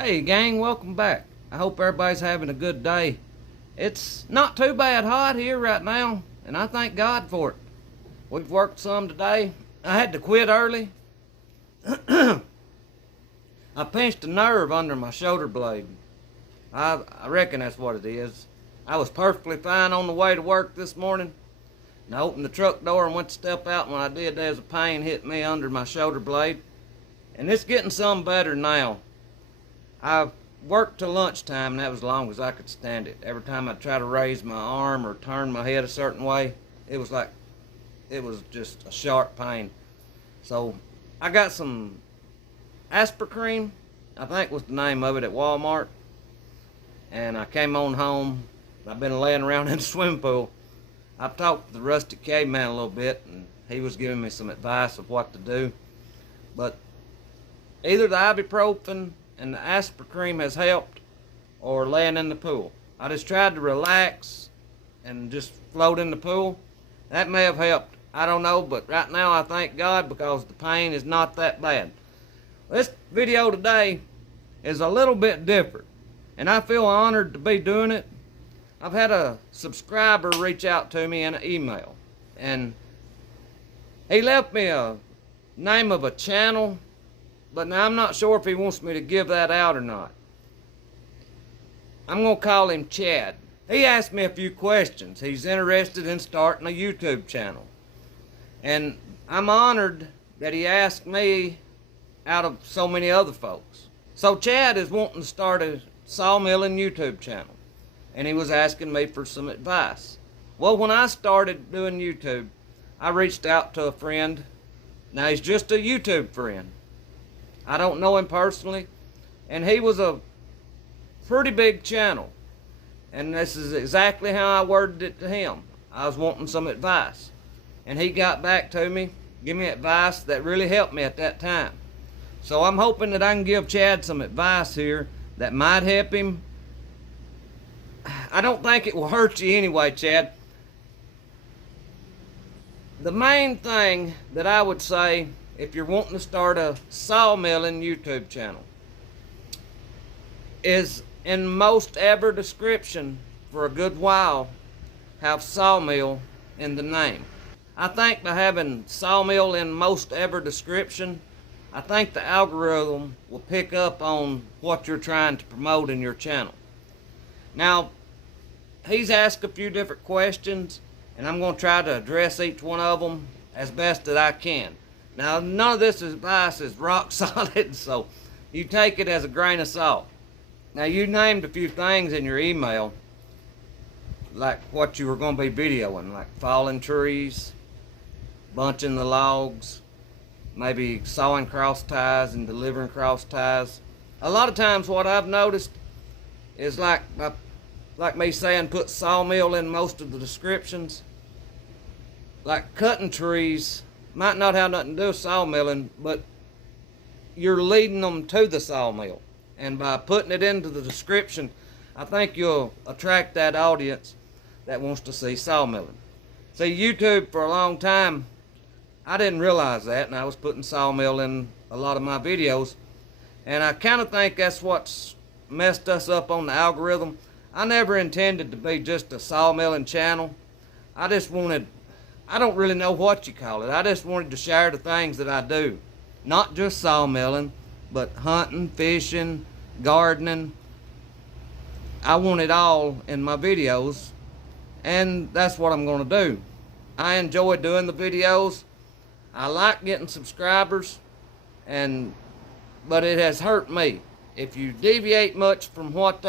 Hey gang, welcome back. I hope everybody's having a good day. It's not too bad hot here right now, and I thank God for it. We've worked some today. I had to quit early. I pinched a nerve under my shoulder blade. I reckon that's what it is. I was perfectly fine on the way to work this morning. And I opened the truck door and went to step out, and when I did, there was a pain hit me under my shoulder blade. And it's getting some better now. I worked till lunchtime, and that was as long as I could stand it. Every time I try to raise my arm or turn my head a certain way, it was just a sharp pain. So I got some aspirin, I think was the name of it, at Walmart. And I came on home. I've been laying around in the swimming pool. I've talked to the rustic caveman a little bit, and he was giving me some advice of what to do. But either the ibuprofen and the aspirin has helped, or laying in the pool. I just tried to relax and just float in the pool. That may have helped. I don't know, but right now I thank God because the pain is not that bad. This video today is a little bit different, and I feel honored to be doing it. I've had a subscriber reach out to me in an email, and he left me a name of a channel, but now I'm not sure if he wants me to give that out or not. I'm going to call him Chad. He asked me a few questions. He's interested in starting a YouTube channel. And I'm honored that he asked me out of so many other folks. So Chad is wanting to start a Sawmill and YouTube channel. And he was asking me for some advice. Well, when I started doing YouTube, I reached out to a friend. Now, he's just a YouTube friend. I don't know him personally, and he was a pretty big channel, and this is exactly how I worded it to him. I was wanting some advice, and he got back to me, give me advice that really helped me at that time. So I'm hoping that I can give Chad some advice here that might help him. I don't think it will hurt you anyway, Chad. The main thing that I would say, if you're wanting to start a sawmilling YouTube channel, is in most every description for a good while have sawmill in the name. I think by having sawmill in most every description, I think the algorithm will pick up on what you're trying to promote in your channel. Now, he's asked a few different questions, and I'm going to try to address each one of them as best that I can. Now, none of this advice is rock solid, so you take it as a grain of salt. Now, you named a few things in your email, like what you were going to be videoing, like falling trees, bunching the logs, maybe sawing cross ties and delivering cross ties. A lot of times what I've noticed is like me saying put sawmill in most of the descriptions. Like cutting trees might not have nothing to do with sawmilling, but you're leading them to the sawmill. And by putting it into the description, I think you'll attract that audience that wants to see sawmilling. See, YouTube for a long time, I didn't realize that, and I was putting sawmill in a lot of my videos. And I kind of think that's what's messed us up on the algorithm. I never intended to be just a sawmilling channel. I don't really know what you call it. I just wanted to share the things that I do. Not just sawmilling, but hunting, fishing, gardening. I want it all in my videos, and that's what I'm going to do. I enjoy doing the videos. I like getting subscribers, but it has hurt me. If you deviate much from what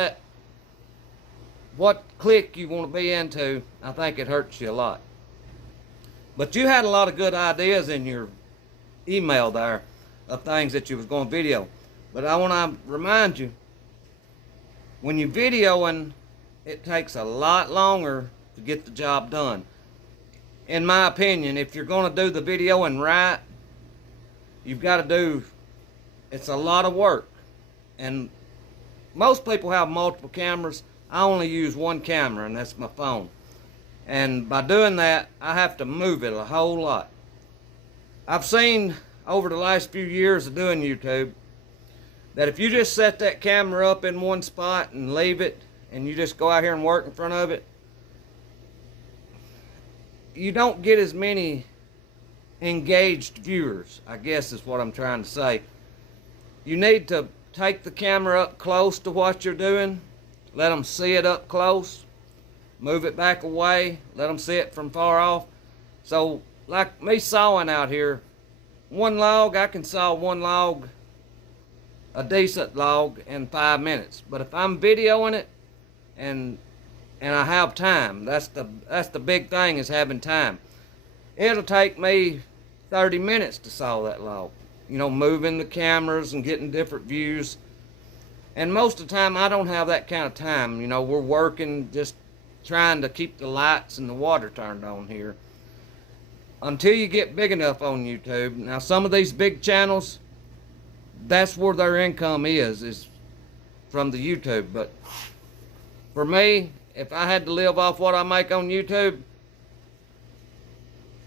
clique you want to be into, I think it hurts you a lot. But you had a lot of good ideas in your email there of things that you was going to video. But I want to remind you, when you're videoing, it takes a lot longer to get the job done. In my opinion, if you're going to do the videoing right, it's a lot of work. And most people have multiple cameras. I only use one camera, and that's my phone. And by doing that, I have to move it a whole lot. I've seen over the last few years of doing YouTube, that if you just set that camera up in one spot and leave it, and you just go out here and work in front of it, you don't get as many engaged viewers, I guess is what I'm trying to say. You need to take the camera up close to what you're doing, let them see it up close, move it back away, let them see it from far off. So like me sawing out here, one log, I can saw one log, a decent log, in 5 minutes. But if I'm videoing it and I have time, that's the big thing, is having time. It'll take me 30 minutes to saw that log. You know, moving the cameras and getting different views. And most of the time I don't have that kind of time. You know, we're working, just trying to keep the lights and the water turned on here. Until you get big enough on YouTube. Now some of these big channels, that's where their income is from the YouTube. But for me, if I had to live off what I make on YouTube,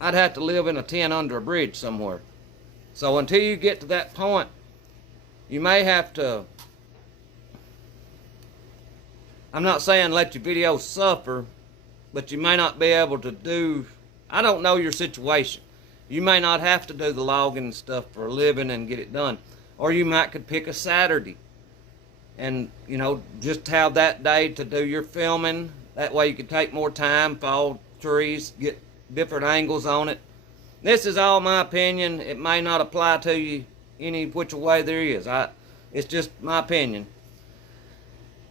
I'd have to live in a tent under a bridge somewhere. So until you get to that point, you may have to, I'm not saying let your videos suffer, but you may not be able to do, I don't know your situation. You may not have to do the logging and stuff for a living and get it done. Or you might could pick a Saturday and, you know, just have that day to do your filming. That way you can take more time, fall trees, get different angles on it. This is all my opinion. It may not apply to you any which way there is. It's just my opinion.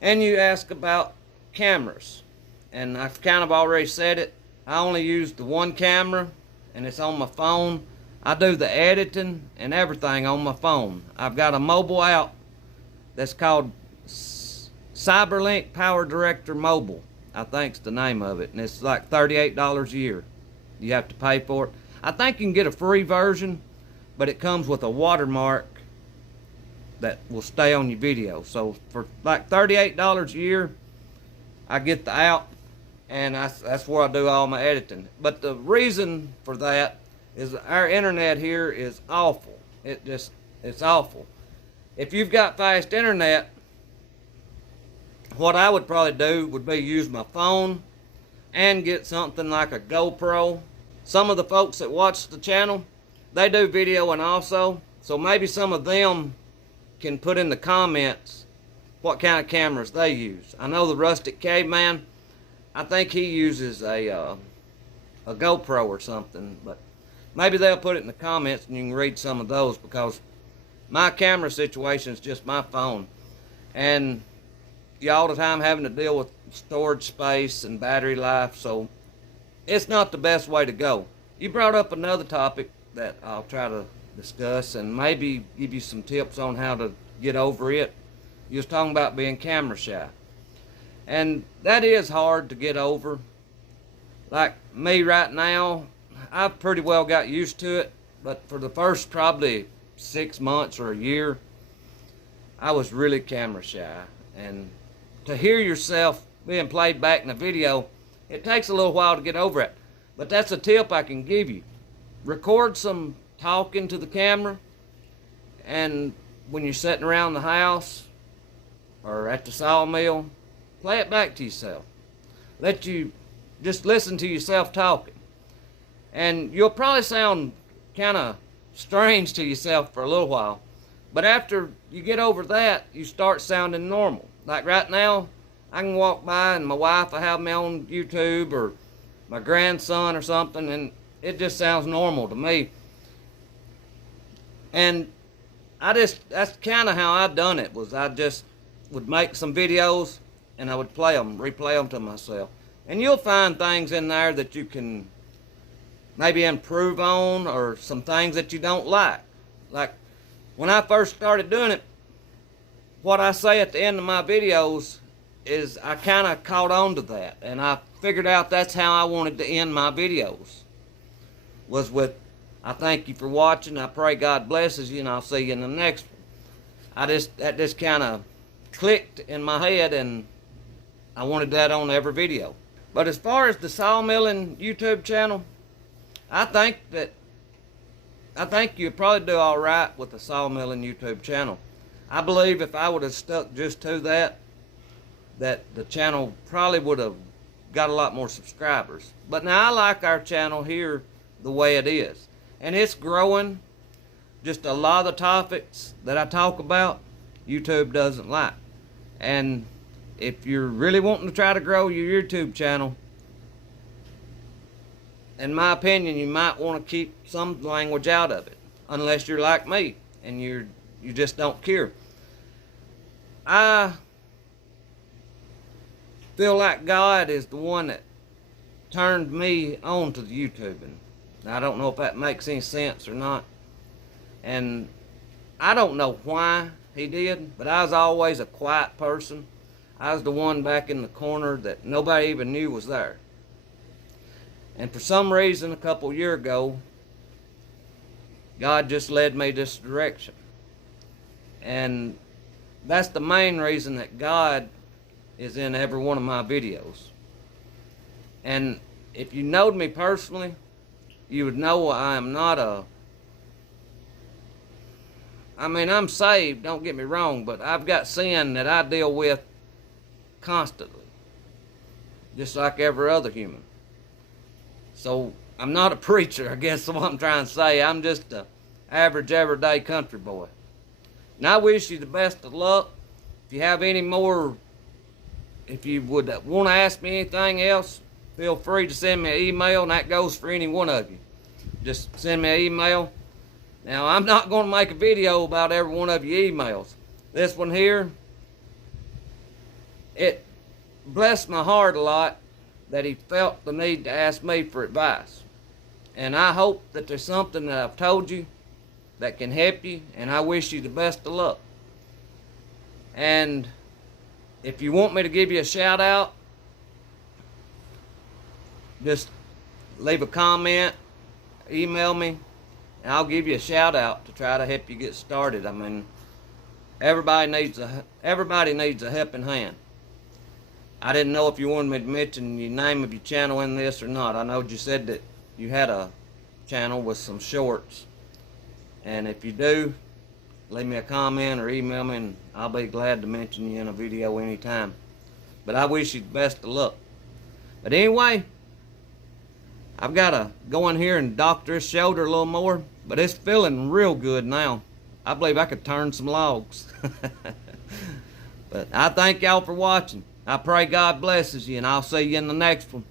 And you ask about cameras. And I've kind of already said it. I only use the one camera, and it's on my phone. I do the editing and everything on my phone. I've got a mobile app that's called Cyberlink Power Director Mobile, I think's the name of it. And it's like $38 a year. You have to pay for it. I think you can get a free version, but it comes with a watermark that will stay on your video. So for like $38 a year, I get the app, and that's where I do all my editing. But the reason for that is our internet here is awful. It's awful. If you've got fast internet, what I would probably do would be use my phone and get something like a GoPro. Some of the folks that watch the channel, they do videoing also, so maybe some of them can put in the comments what kind of cameras they use. I know the Rustic Caveman, I think he uses a GoPro or something, but maybe they'll put it in the comments and you can read some of those, because my camera situation is just my phone. And you all the time having to deal with storage space and battery life, so it's not the best way to go. You brought up another topic that I'll try to discuss and maybe give you some tips on how to get over it. You was talking about being camera shy. And that is hard to get over. Like me right now, I've pretty well got used to it, but for the first probably 6 months or a year, I was really camera shy. And to hear yourself being played back in a video, it takes a little while to get over it. But that's a tip I can give you. Record some talking to the camera, and when you're sitting around the house or at the sawmill, play it back to yourself. Let you just listen to yourself talking. And you'll probably sound kind of strange to yourself for a little while. But after you get over that, you start sounding normal. Like right now, I can walk by and my wife will have me on YouTube, or my grandson or something, and it just sounds normal to me. And that's kind of how I done it, was I just would make some videos and I would replay them to myself. And you'll find things in there that you can maybe improve on, or some things that you don't like. Like when I first started doing it, what I say at the end of my videos is I kind of caught on to that, and I figured out that's how I wanted to end my videos, was with, I thank you for watching, I pray God blesses you, and I'll see you in the next one. That just kind of clicked in my head, and I wanted that on every video. But as far as the Sawmilling YouTube channel, I think you'll probably do all right with the Sawmilling YouTube channel. I believe if I would have stuck just to that the channel probably would have got a lot more subscribers. But now I like our channel here the way it is. And it's growing. Just a lot of the topics that I talk about, YouTube doesn't like. And if you're really wanting to try to grow your YouTube channel, in my opinion, you might want to keep some language out of it. Unless you're like me and you just don't care. I feel like God is the one that turned me on to the YouTubing. I don't know if that makes any sense or not. And I don't know why he did, but I was always a quiet person. I was the one back in the corner that nobody even knew was there. And for some reason, a couple years ago, God just led me this direction. And that's the main reason that God is in every one of my videos. And if you knowed me personally, you would know I am not I'm saved, don't get me wrong, but I've got sin that I deal with constantly. Just like every other human. So, I'm not a preacher, I guess is what I'm trying to say. I'm just an average, everyday country boy. And I wish you the best of luck. If you have any more, if you would want to ask me anything else, feel free to send me an email, and that goes for any one of you. Just send me an email. Now, I'm not going to make a video about every one of your emails. This one here, it blessed my heart a lot that he felt the need to ask me for advice. And I hope that there's something that I've told you that can help you, and I wish you the best of luck. And if you want me to give you a shout out, just leave a comment, email me, and I'll give you a shout out to try to help you get started. I mean, everybody needs a helping hand. I didn't know if you wanted me to mention the name of your channel in this or not. I know you said that you had a channel with some shorts. And if you do, leave me a comment or email me, and I'll be glad to mention you in a video anytime. But I wish you the best of luck. But anyway, I've got to go in here and doctor his shoulder a little more, but it's feeling real good now. I believe I could turn some logs. But I thank y'all for watching. I pray God blesses you, and I'll see you in the next one.